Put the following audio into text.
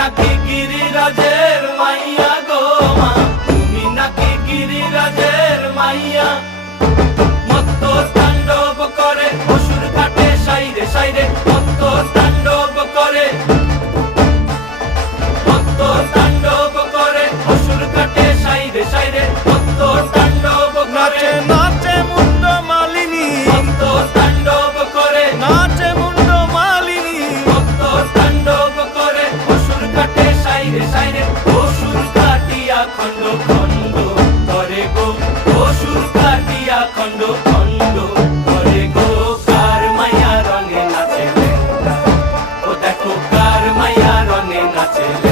নাকি গিরিরাজের মাইয়া গো মা, তুমি নাকি গিরিরাজের মাইয়া। মত্ত তাণ্ডব করে অসুর কাটে সাইরে সাইরে, মত্ত তাণ্ডব করে, মত্ত তাণ্ডব করে অসুর কাটে সাইরে সাইরে, মত্ত তাণ্ডব করে। নাচে মুন্ড মালিনী, মত্ত তাণ্ডব করে, নাচে মুন্ড মালিনী, মত্ত তাণ্ডব করে অসুর কাটে সাইরে সাইরে, অসুর কাটিয়া খণ্ড খণ্ড করে গো, অসুর কাটিয়া খণ্ড খণ্ড করে গো। কার মায়া রঙে নাচে লেঙ্গা, ও দেখো কার মায়া রঙে নাচে লেঙ্গা।